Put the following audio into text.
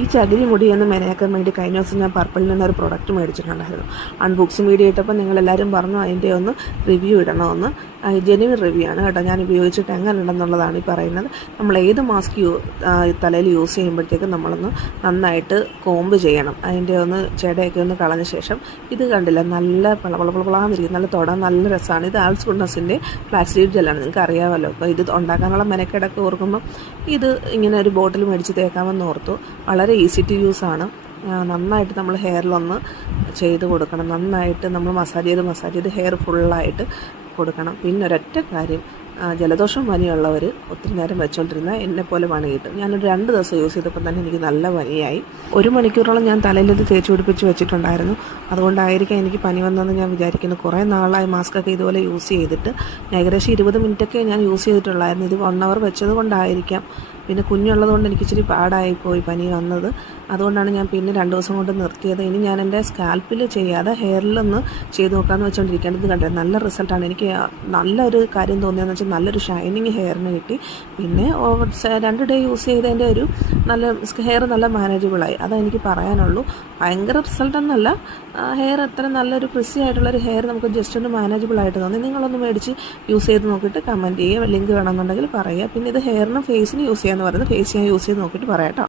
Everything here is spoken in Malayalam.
ഈ ചകിരി മുടിയൊന്ന് മെനയാക്കാൻ വേണ്ടി കഴിഞ്ഞ ദിവസം ഞാൻ പർപ്പിളിൽ നിന്നൊരു പ്രൊഡക്റ്റ് മേടിച്ചിട്ടുണ്ടായിരുന്നു. അൺബോക്സിങ് വീഡിയോ ഇട്ടപ്പോൾ നിങ്ങളെല്ലാവരും പറഞ്ഞു അതിൻ്റെ ഒന്ന് റിവ്യൂ ഇടണമെന്ന്. ജെനുവിൻ റിവ്യൂ ആണ് കേട്ടോ. ഞാൻ ഉപയോഗിച്ചിട്ട് എങ്ങനെ ഉണ്ടെന്നുള്ളതാണ് ഈ പറയുന്നത്. നമ്മൾ ഏത് മാസ്ക് തലയിൽ യൂസ് ചെയ്യുമ്പോഴത്തേക്കും നമ്മളൊന്ന് നന്നായിട്ട് കോമ്പ് ചെയ്യണം. അതിൻ്റെ ഒന്ന് ചെടയൊക്കെ ഒന്ന് കളഞ്ഞ ശേഷം ഇത് കണ്ടില്ല, നല്ല പളപളപളാന്നിരിക്കും, നല്ല തൊടാൻ നല്ല രസമാണ്. ഇത് ആൾസ് ഗുഡ്നസിൻ്റെ ഫ്ലാക്സീഡ് ജെല്ലാണ്, നിങ്ങൾക്ക് അറിയാമല്ലോ. അപ്പോൾ ഇത് ഉണ്ടാക്കാനുള്ള മെനക്കെടൊക്കെ ഓർക്കുമ്പോൾ ഇത് ഇങ്ങനെ ഒരു ബോട്ടിൽ മേടിച്ച് തേക്കാമെന്ന് ഓർത്തു. വളരെ ഈസി ടു യൂസ് ആണ്. നന്നായിട്ട് നമ്മൾ ഹെയറിലൊന്ന് ചെയ്ത് കൊടുക്കണം. നന്നായിട്ട് നമ്മൾ മസാജ് ചെയ്ത് ഹെയർ ഫുള്ളായിട്ട് കൊടുക്കണം. പിന്നെ ഒരൊറ്റ കാര്യം, ജലദോഷം പനിയുള്ളവർ ഒത്തിരി നേരം വെച്ചുകൊണ്ടിരുന്നാൽ എന്നെപ്പോലെ പണി കിട്ടും. ഞാനൊരു 2 ദിവസം യൂസ് ചെയ്തപ്പോൾ തന്നെ എനിക്ക് നല്ല പനിയായി. 1 മണിക്കൂറോളം ഞാൻ തലയിലിത് തേച്ച് പിടിപ്പിച്ച് വെച്ചിട്ടുണ്ടായിരുന്നു. അതുകൊണ്ടായിരിക്കാം എനിക്ക് പനി വന്നതെന്ന് ഞാൻ വിചാരിക്കുന്നു. കുറേ നാളായി മാസ്കൊക്കെ ഇതുപോലെ യൂസ് ചെയ്തിട്ട്. ഏകദേശം 20 മിനിറ്റൊക്കെ ഞാൻ യൂസ് ചെയ്തിട്ടുള്ളായിരുന്നു. ഇത് 1 അവർ വെച്ചത് കൊണ്ടായിരിക്കാം. പിന്നെ കുഞ്ഞുള്ളത് കൊണ്ട് എനിക്ക് ഇച്ചിരി പാടായിപ്പോയി പനി വന്നത്. അതുകൊണ്ടാണ് ഞാൻ പിന്നെ 2 ദിവസം കൊണ്ട് നിർത്തിയത്. ഇനി ഞാൻ എൻ്റെ സ്കാൽപ്പിൽ ചെയ്യാതെ ഹെയറിലൊന്ന് ചെയ്ത് നോക്കാമെന്ന് വെച്ചുകൊണ്ടിരിക്കുകയാണ്. ഇത് കണ്ടത് നല്ല റിസൾട്ടാണ്. എനിക്ക് നല്ലൊരു കാര്യം തോന്നിയെന്ന് വെച്ചാൽ നല്ലൊരു ഷൈനിങ് ഹെയറിന് കിട്ടി. പിന്നെ 2 ഡേ യൂസ് ചെയ്തതിൻ്റെ ഒരു നല്ല ഹെയർ നല്ല മാനേജബിളായി. അതെനിക്ക് പറയാനുള്ളൂ. ഭയങ്കര റിസൾട്ടൊന്നുമല്ല, ഹെയർ അത്ര നല്ലൊരു പ്രിസി ആയിട്ടുള്ളൊരു ഹെയർ നമുക്ക് ജസ്റ്റ് ഒന്ന് മാനേജബിളായിട്ട് തോന്നി. നിങ്ങളൊന്ന് മേടിച്ച് യൂസ് ചെയ്ത് നോക്കിയിട്ട് കമൻറ്റ് ചെയ്യുക. ലിങ്ക് വേണമെന്നുണ്ടെങ്കിൽ പറയുക. പിന്നെ ഇത് ഹെയറിനും ഫേസിനും യൂസ് ചെയ്യാമെന്ന് പറയുന്നത്. ഫേസ് ഞാൻ യൂസ് ചെയ്ത് നോക്കിയിട്ട് പറയാം കേട്ടോ.